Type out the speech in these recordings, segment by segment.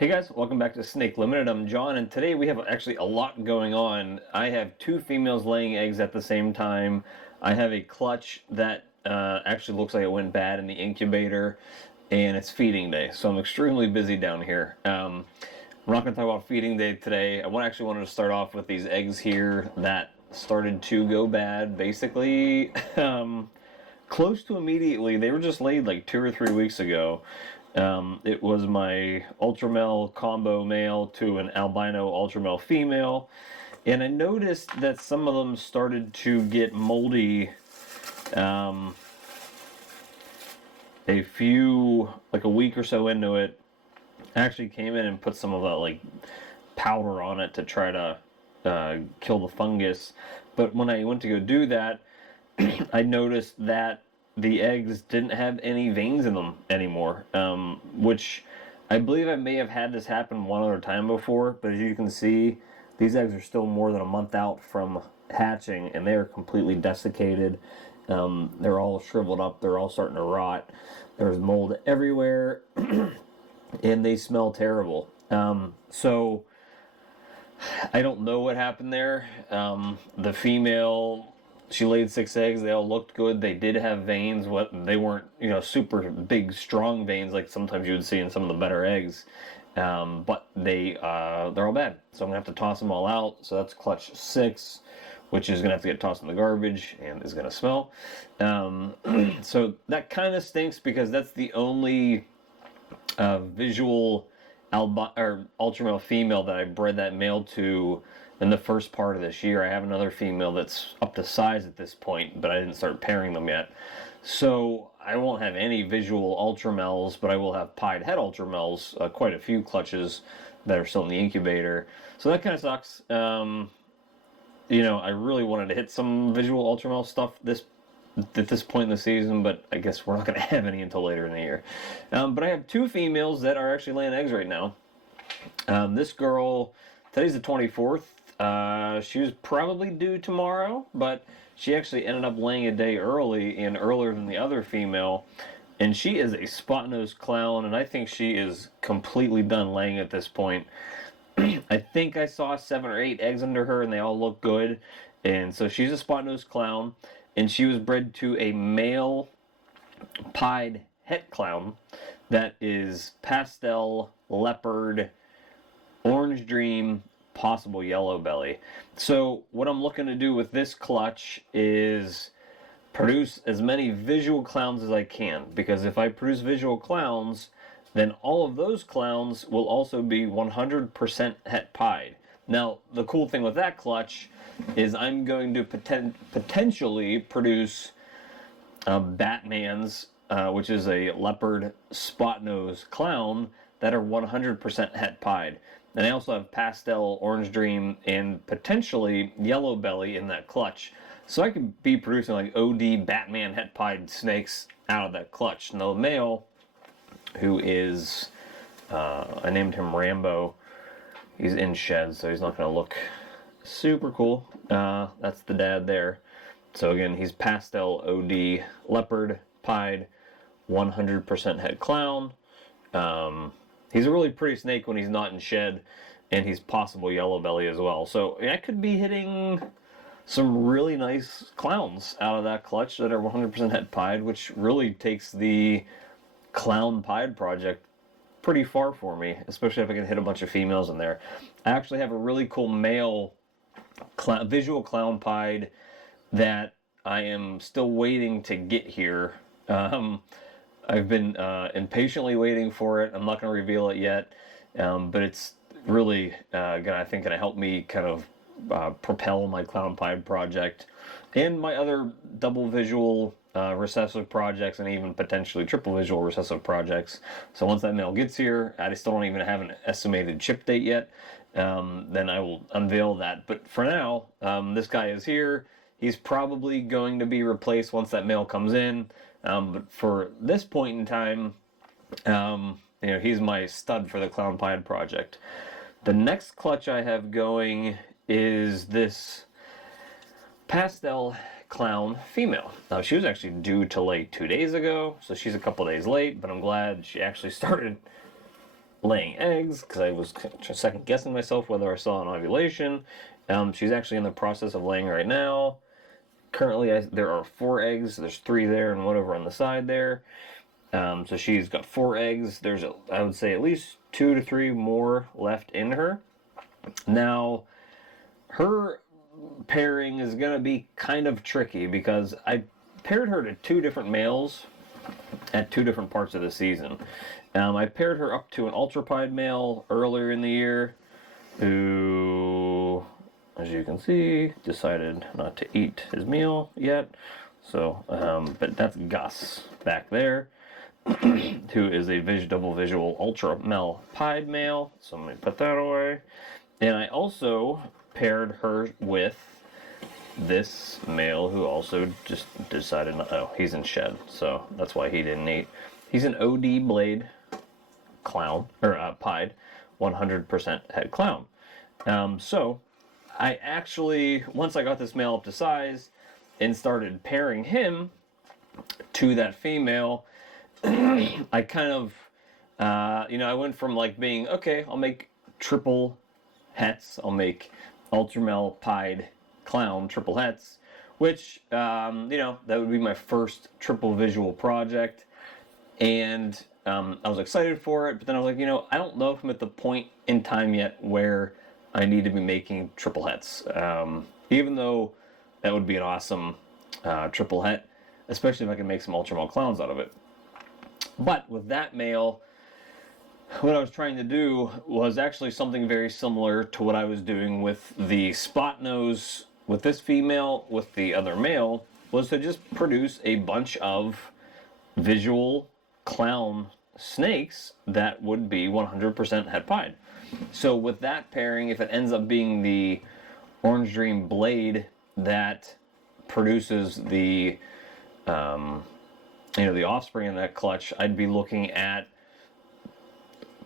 Hey guys, welcome back to Snake Limited. I'm John, and today we have actually a lot going on. I have two females laying eggs at the same time. I have a clutch that actually looks like it went bad in the incubator, and it's feeding day, so I'm extremely busy down here. We're not going to talk about feeding day today. Actually wanted to start off with these eggs here that started to go bad, basically. Close to immediately. They were just laid like 2 or 3 weeks ago. It was my ultramale combo male to an albino ultramale female, and I noticed that some of them started to get moldy like a week or so into it. I actually came in and put some of that like powder on it to try to kill the fungus, but when I went to go do that, I noticed that the eggs didn't have any veins in them anymore, which I believe I may have had this happen one other time before, but as you can see, these eggs are still more than a month out from hatching, and they are completely desiccated. They're all shriveled up, they're all starting to rot. There's mold everywhere, and they smell terrible. So I don't know what happened there. The female, she laid 6 eggs. They all looked good. They did have veins. They weren't, super big, strong veins like sometimes you would see in some of the better eggs. But they're all bad. So I'm gonna have to toss them all out. So that's clutch 6, which is gonna have to get tossed in the garbage and is gonna smell. So that kind of stinks because that's the only visual ultramale female that I bred that male to in the first part of this year. I have another female that's up to size at this point, but I didn't start pairing them yet. So I won't have any visual ultramales, but I will have pied head ultramales, quite a few clutches that are still in the incubator. So that kind of sucks. I really wanted to hit some visual ultramale stuff at this point in the season, but I guess we're not going to have any until later in the year. But I have 2 females that are actually laying eggs right now. This girl, today's the 24th. She was probably due tomorrow, but she actually ended up laying a day early and earlier than the other female. And she is a spot-nosed clown, and I think she is completely done laying at this point. I think I saw 7 or 8 eggs under her, and they all look good. And so she's a spot-nosed clown, and she was bred to a male pied het clown that is pastel, leopard, orange dream, possible yellow belly. So what I'm looking to do with this clutch is produce as many visual clowns as I can, because if I produce visual clowns, then all of those clowns will also be 100% het pied. Now, the cool thing with that clutch is I'm going to potentially produce Batmans, which is a leopard spot-nosed clown, that are 100% het pied. And I also have pastel, orange dream, and potentially yellow belly in that clutch. So I could be producing like OD Batman het pied snakes out of that clutch. Now the male, who is, I named him Rambo, he's in shed, so he's not going to look super cool. That's the dad there. So again, he's pastel OD leopard pied 100% het clown. He's a really pretty snake when he's not in shed, and he's possible yellow belly as well. So I could be hitting some really nice clowns out of that clutch that are 100% het pied, which really takes the clown pied project pretty far for me, especially if I can hit a bunch of females in there. I actually have a really cool male visual clown pied that I am still waiting to get here. I've been impatiently waiting for it. I'm not going to reveal it yet, but it's really I think going to help me kind of propel my clown pied project and my other double visual recessive projects, and even potentially triple visual recessive projects. So once that male gets here, I still don't even have an estimated ship date yet, then I will unveil that. But for now, this guy is here. He's probably going to be replaced once that male comes in. But for this point in time, he's my stud for the clown pied project. The next clutch I have going is this pastel clown female. Now, she was actually due to lay 2 days ago, so she's a couple days late, but I'm glad she actually started laying eggs because I was second guessing myself whether I saw an ovulation. She's actually in the process of laying right now. Currently, there are 4 eggs. There's 3 there and 1 over on the side there. So she's got 4 eggs. There's, I would say, at least 2 to 3 more left in her. Now, her pairing is going to be kind of tricky because I paired her to 2 different males at 2 different parts of the season. I paired her up to an ultrapied male earlier in the year who, as you can see, decided not to eat his meal yet. So, but that's Gus back there, who is a double visual ultra male pied male. So let me put that away. And I also paired her with this male who also just decided not, oh, he's in shed, so that's why he didn't eat. He's an OD blade clown, or pied, 100% head clown. So I actually, once I got this male up to size and started pairing him to that female, I kind of, I went from like being, okay, I'll make triple hets, I'll make ultramel pied clown triple hets, which, that would be my first triple visual project. And I was excited for it, but then I was like, I don't know if I'm at the point in time yet where I need to be making triple hets. Even though that would be an awesome triple het, especially if I can make some ultramel clowns out of it. But with that male, what I was trying to do was actually something very similar to what I was doing with the spot nose with this female, with the other male, was to just produce a bunch of visual clown snakes that would be 100% het pied. So with that pairing, if it ends up being the Orange Dream blade that produces the the offspring in that clutch, I'd be looking at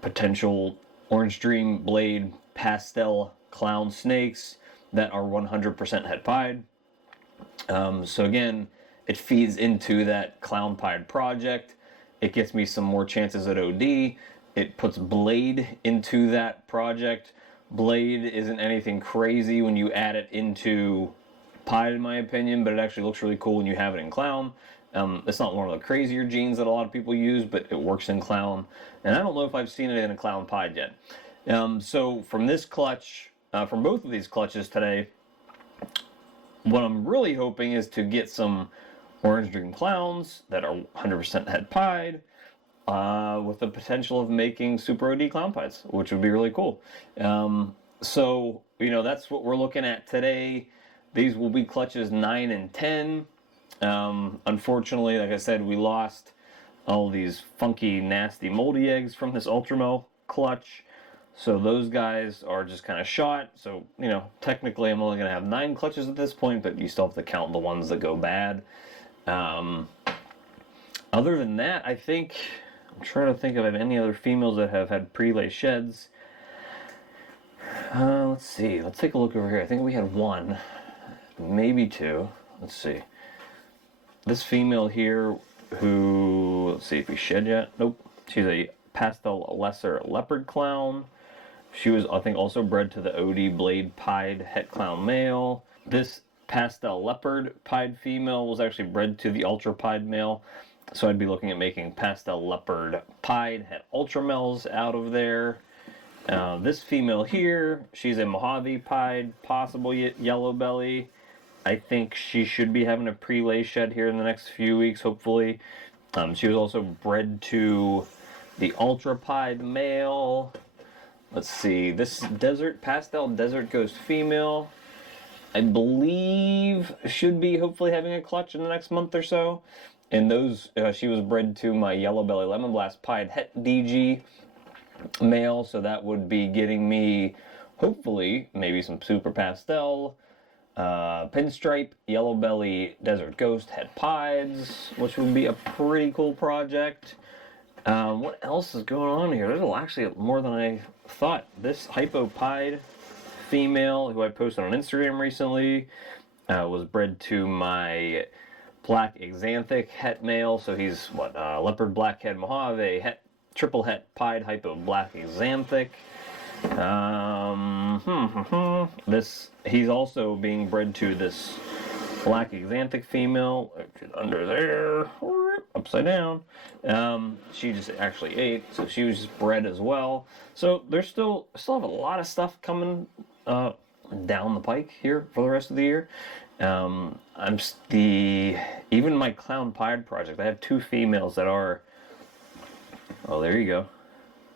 potential Orange Dream blade pastel clown snakes that are 100% het pied. So again, it feeds into that clown pied project. It gets me some more chances at OD. It puts blade into that project. Blade isn't anything crazy when you add it into pied, in my opinion, but it actually looks really cool when you have it in clown. It's not one of the crazier genes that a lot of people use, but it works in clown. And I don't know if I've seen it in a clown pied yet. So from this clutch, from both of these clutches today, what I'm really hoping is to get some Orange Dream clowns that are 100% het pied, with the potential of making Super OD clown pies, which would be really cool. So, that's what we're looking at today. These will be clutches 9 and 10. Unfortunately, like I said, we lost all these funky, nasty, moldy eggs from this Ultramel clutch. So those guys are just kind of shot. So, technically I'm only going to have 9 clutches at this point, but you still have to count the ones that go bad. Other than that, I'm trying to think of any other females that have had pre-lay sheds. Let's see. Let's take a look over here. I think we had 1, maybe 2. Let's see. This female here who, let's see if we shed yet. Nope. She's a pastel lesser leopard clown. She was, I think, also bred to the OD blade pied het clown male. This pastel leopard pied female was actually bred to the ultra pied male. So I'd be looking at making pastel leopard pied het ultramels out of there. This female here, she's a Mojave pied, possible yellow belly. I think she should be having a pre-lay shed here in the next few weeks, hopefully. She was also bred to the ultra pied male. Let's see, this pastel desert ghost female, I believe should be hopefully having a clutch in the next month or so. And those, she was bred to my yellow belly lemon blast pied het DG male, so that would be getting me hopefully maybe some super pastel, pinstripe, yellow belly, desert ghost, het pieds, which would be a pretty cool project. What else is going on here? There's actually more than I thought. This hypo pied female, who I posted on Instagram recently, was bred to my black exanthic het male. So he's leopard blackhead Mojave het triple het pied hypo black xanthic. He's also being bred to this black xanthic female, which is under there, upside down. She just actually ate, so she was just bred as well. So there's still have a lot of stuff coming down the pike here for the rest of the year. Even my clown pied project, I have 2 females that are. Oh, there you go.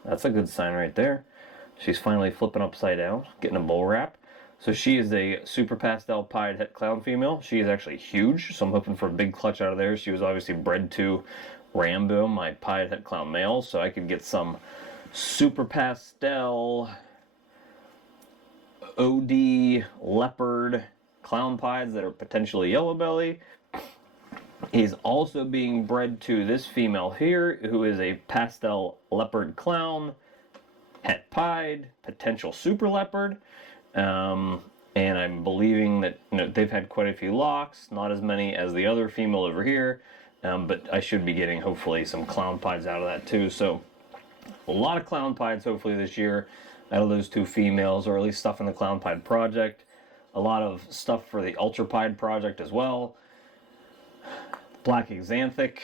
That's a good sign right there. She's finally flipping upside down, getting a bull wrap. So she is a super pastel pied het clown female. She is actually huge, so I'm hoping for a big clutch out of there. She was obviously bred to Rambo, my pied het clown male, so I could get some super pastel OD leopard clown pieds that are potentially yellow belly. He's also being bred to this female here, who is a pastel leopard clown, het pied, potential super leopard. And I'm believing that they've had quite a few locks, not as many as the other female over here, but I should be getting hopefully some clown pieds out of that too. So a lot of clown pieds hopefully this year out of those 2 females, or at least stuff in the clown pied project. A lot of stuff for the ultrapied project as well. Black xanthic,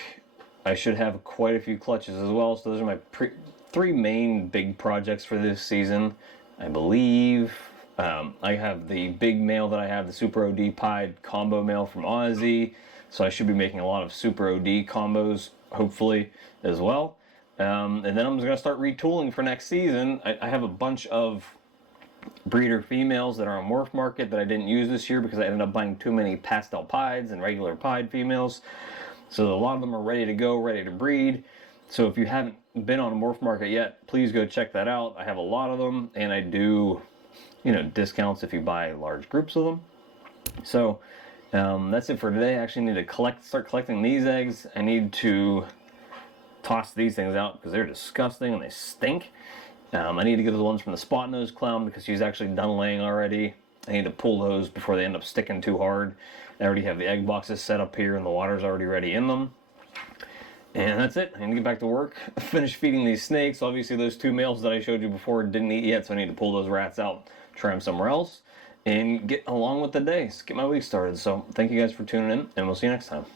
I should have quite a few clutches as well. So those are my 3 main big projects for this season, I believe. I have the big male that I have, the Super OD pied combo male from Aussie, so I should be making a lot of Super OD combos, hopefully, as well. And then I'm going to start retooling for next season. I have a bunch of breeder females that are on Morph Market that I didn't use this year because I ended up buying too many pastel pieds and regular pied females. So a lot of them are ready to go, ready to breed. So if you haven't been on a Morph Market yet, please go check that out. I have a lot of them, and I do discounts if you buy large groups of them. So that's it for today. I actually need to start collecting these eggs. I need to toss these things out because they're disgusting and they stink. I need to get the ones from the spot nose clown because she's actually done laying already. I need to pull those before they end up sticking too hard. I already have the egg boxes set up here and the water's already ready in them. And that's it. I need to get back to work, finish feeding these snakes. Obviously those 2 males that I showed you before didn't eat yet, so I need to pull those rats out, try them somewhere else, and get along with the day. Get my week started. So thank you guys for tuning in, and we'll see you next time.